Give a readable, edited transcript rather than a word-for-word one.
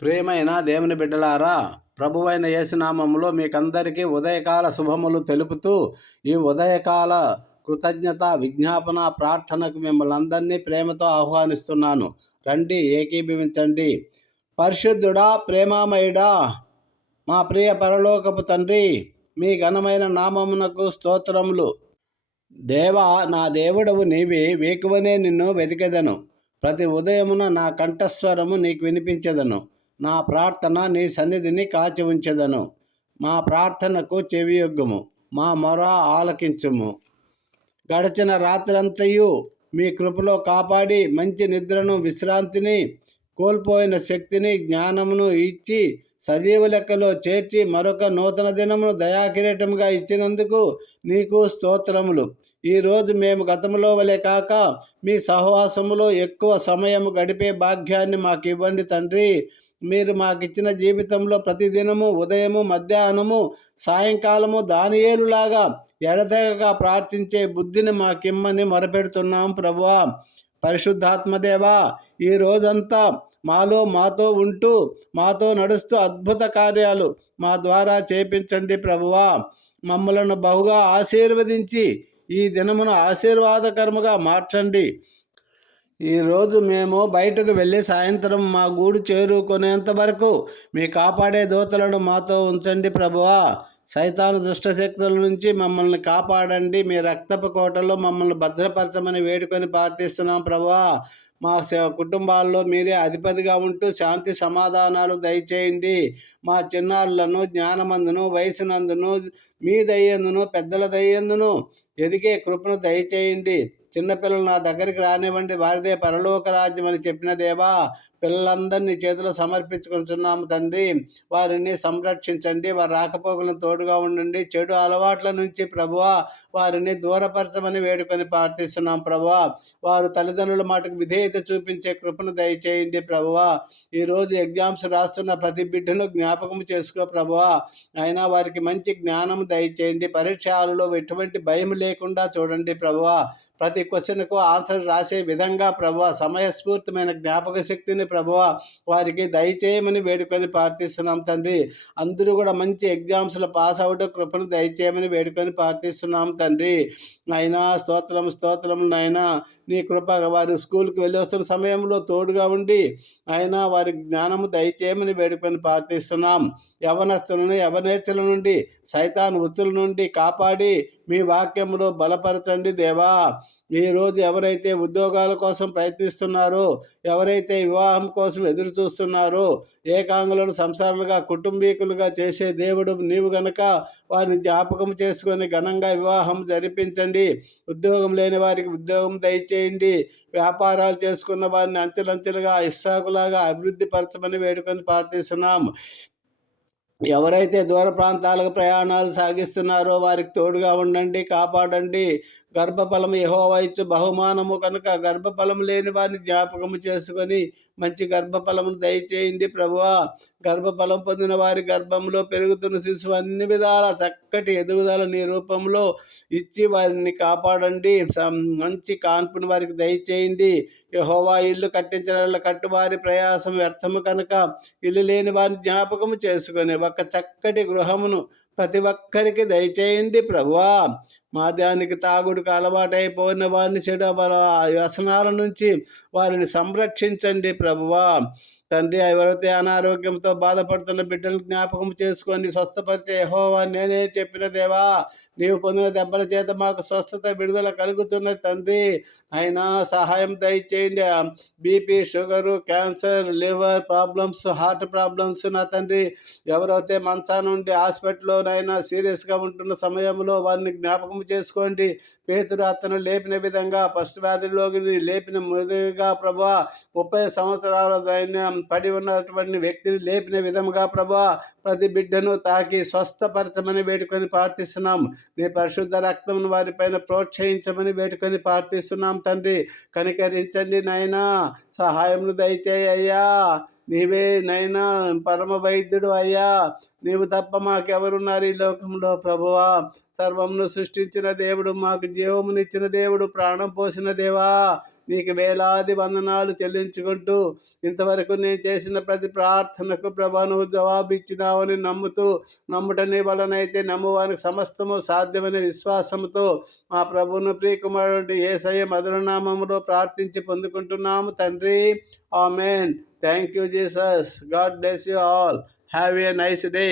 ప్రియమైన దేవుని బిడ్డలారా, ప్రభువైన యేసునామములో మీకందరికీ ఉదయకాల శుభములు తెలుపుతూ ఈ ఉదయకాల కృతజ్ఞత విజ్ఞాపన ప్రార్థనకు మిమ్మల్ని అందరినీ ప్రేమతో ఆహ్వానిస్తున్నాను. రండి, ఏకీభవించండి. పరిశుద్ధుడా, ప్రేమామయుడా, మా ప్రియ పరలోకపు తండ్రి, మీ ఘనమైన నామమునకు స్తోత్రములు. దేవా, నా దేవుడవు నీవి, వేకువనే నిన్ను వెతికెదను. ప్రతి ఉదయమున నా కంఠస్వరము నీకు వినిపించెదను. నా ప్రార్థన నీ సన్నిధిని కాచి ఉంచెదను. మా ప్రార్థనకు చెవియొగ్గుము, మా మొర ఆలకించుము. గడిచిన రాత్రంతయు మీ కృపలో కాపాడి మంచి నిద్రను, విశ్రాంతిని, కోల్పోయిన శక్తిని, జ్ఞానమును ఇచ్చి సజీవ లెక్కలో చేర్చి మరొక నూతన దినమును దయాకిరీటముగా ఇచ్చినందుకు నీకు స్తోత్రములు. ఈరోజు మేము గతంలో వలె కాక మీ సహవాసములో ఎక్కువ సమయం గడిపే భాగ్యాన్ని మాకు ఇవ్వండి తండ్రి. మీరు మాకిచ్చిన జీవితంలో ప్రతిదినము ఉదయము, మధ్యాహ్నము, సాయంకాలము దానియేలులాగా ఎడతెగక ప్రార్థించే బుద్ధిని మాకిమ్మని మొరపెడుతున్నాం ప్రభువా. పరిశుద్ధాత్మదేవా, ఈ రోజంతా మాతో ఉంటూ మాతో నడుస్తూ అద్భుత కార్యాలు మా ద్వారా చేపించండి ప్రభువా. మమ్మలను బహుగా ఆశీర్వదించి ఈ దినమును ఆశీర్వాదకరముగా మార్చండి. ఈరోజు మేము బయటకు వెళ్ళి సాయంత్రం మా గూడు చేరుకునేంత వరకు మీ కాపాడే దూతలను మాతో ఉంచండి ప్రభువా. సైతాను దుష్టశక్తుల నుంచి మమ్మల్ని కాపాడండి. మీ రక్తపు కోటలో మమ్మల్ని భద్రపరచమని వేడుకొని ప్రార్థిస్తున్నాం ప్రభువా. మా కుటుంబాల్లో మీరే అధిపతిగా ఉంటూ శాంతి సమాధానాలు దయచేయండి. మా చిన్నారులను జ్ఞానమందును, వయసునందును, మీ దయ్యందును, పెద్దల దయ్యందును ఎదిగే కృపను దయచేయండి. చిన్నపిల్లలు నా దగ్గరికి రానివ్వండి, వారిదే పరలోక రాజ్యం అని చెప్పిన దేవా, పిల్లలందరినీ చేతిలో సమర్పించుకుంటున్నాము తండ్రి. వారిని సంరక్షించండి, వారి రాకపోకలను తోడుగా ఉండండి. చెడు అలవాట్ల నుంచి ప్రభువా వారిని దూరపరచమని వేడుకొని ప్రార్థిస్తున్నాం ప్రభువా. వారు తల్లిదండ్రుల మాటకు విధేయత చూపించే కృపను దయచేయండి ప్రభువా. ఈరోజు ఎగ్జామ్స్ రాస్తున్న ప్రతి బిడ్డను జ్ఞాపకం చేసుకో ప్రభువా. అయినా వారికి మంచి జ్ఞానం దయచేయండి. పరీక్షలలో ఎటువంటి భయం లేకుండా చూడండి ప్రభువా. ప్రతి క్వశ్చన్కు ఆన్సర్ రాసే విధంగా ప్రభువా సమయస్ఫూర్తిమైన జ్ఞాపక శక్తిని ప్రభువా వారికి దయచేయమని వేడుకొని ప్రార్థిస్తున్నాం తండ్రి. అందరూ కూడా మంచి ఎగ్జామ్స్లో పాస్ అవుట్ కృపను దయచేయమని వేడుకొని ప్రార్థిస్తున్నాం తండ్రి. అయినా స్తోత్రం నాయనా. నీ కృప వారు స్కూల్కి వెళ్ళి వస్తున్న సమయంలో తోడుగా ఉండి అయినా వారి జ్ఞానము దయచేయమని వేడుకొని ప్రార్థిస్తున్నాం. యవనస్తులను, యవనేచ్చుల నుండి, సైతాన్ ఉచ్చుల నుండి కాపాడి మీ వాక్యంలో బలపరచండి దేవా. ఈరోజు ఎవరైతే ఉద్యోగాల కోసం ప్రయత్నిస్తున్నారో, ఎవరైతే వివాహం కోసం ఎదురు చూస్తున్నారో, ఏకాంగులను సంసారాలుగా, కుటుంబీకులుగా చేసే దేవుడు నీవు గనక వారిని జ్ఞాపకం చేసుకొని ఘనంగా వివాహం జరిపించండి. ఉద్యోగం లేని వారికి ఉద్యోగం దయచేయండి. వ్యాపారాలు చేసుకున్న వారిని అంచెలంచెలుగా ఇస్సాకులాగా అభివృద్ధి పరచమని వేడుకొని ప్రార్థిస్తున్నాం. ఎవరైతే దూర ప్రాంతాలకు ప్రయాణాలు సాగిస్తున్నారో వారికి తోడుగా ఉండండి, కాపాడండి. గర్భఫలం యెహోవా ఇచ్చు బహుమానము కనుక గర్భఫలం లేని వారిని జ్ఞాపకము చేసుకొని మంచి గర్భఫలమును దయచేయండి ప్రభువా. గర్భఫలం పొందిన వారి గర్భంలో పెరుగుతున్న శిశువు అన్ని విధాల చక్కటి ఎదుగుదల నీ రూపంలో ఇచ్చి వారిని కాపాడండి. మంచి కాన్పుని వారికి దయచేయండి. యెహోవా ఇల్లు కట్టించిన కట్టువారి ప్రయాసం వ్యర్థము కనుక ఇల్లు లేని వారిని జ్ఞాపకము చేసుకొని ఒక చక్కటి గృహమును ప్రతి ఒక్కరికి దయచేయండి ప్రభువా. మాధ్యానికి తాగుడుకు అలవాటైపోయిన వారిని చెడు వ్యసనాల నుంచి వారిని సంరక్షించండి ప్రభువా. తండ్రి, ఎవరైతే అనారోగ్యంతో బాధపడుతున్న బిడ్డలను జ్ఞాపకం చేసుకొని స్వస్థపరిచే యెహోవా నేనే చెప్పిన దేవా. నీవు పొందిన దెబ్బల చేత మాకు స్వస్థత, విడుదల కలుగుతున్నది తండ్రి. అయినా సహాయం దయచేయండి. BP, sugar, cancer, liver problems, heart problems నా తండ్రి, ఎవరైతే మంచా నుండి హాస్పిటల్లోనైనా సీరియస్గా ఉంటున్న సమయంలో వారిని జ్ఞాపకం చేసుకోండి. పేతురు అతను లేపిన విధంగా ఫస్ట్ వ్యాధిలోకి లేపిన మృదుగా ప్రభువా, 30 సంవత్సరాల దైన్యం పడి ఉన్నటువంటి వ్యక్తిని లేపిన విధముగా ప్రభువా ప్రతి బిడ్డను తాకి స్వస్థపరచమని వేడుకొని ప్రార్థిస్తున్నాం. నీ పరిశుద్ధ రక్తమును వారిపైన ప్రోత్సహించమని వేడుకొని ప్రార్థిస్తున్నాం తండ్రి. కనికరించండి నాయనా, సహాయమును దయచేయి అయ్యా. నీవే నైనా పరమ వైద్యుడు అయ్యా. నీవు తప్ప మాకెవరున్నారు ఈ లోకంలో ప్రభువా. సర్వమును సృష్టించిన దేవుడు, మాకు జీవమునిచ్చిన దేవుడు, ప్రాణం పోసిన దేవా, నీకు వేలాది వందనాలు చెల్లించుకుంటూ ఇంతవరకు నేను చేసిన ప్రతి ప్రార్థనకు ప్రభా నువ్వు జవాబు ఇచ్చినావని నమ్ముట నీ వలనైతే నమ్మువానికి సమస్తము సాధ్యమనే విశ్వాసంతో మా ప్రభువును ప్రియకుమారుడు యేసయ్య మధురనామములో ప్రార్థించి పొందుకుంటున్నాము తండ్రి. Amen. Thank you Jesus. God bless you all. Have a nice day.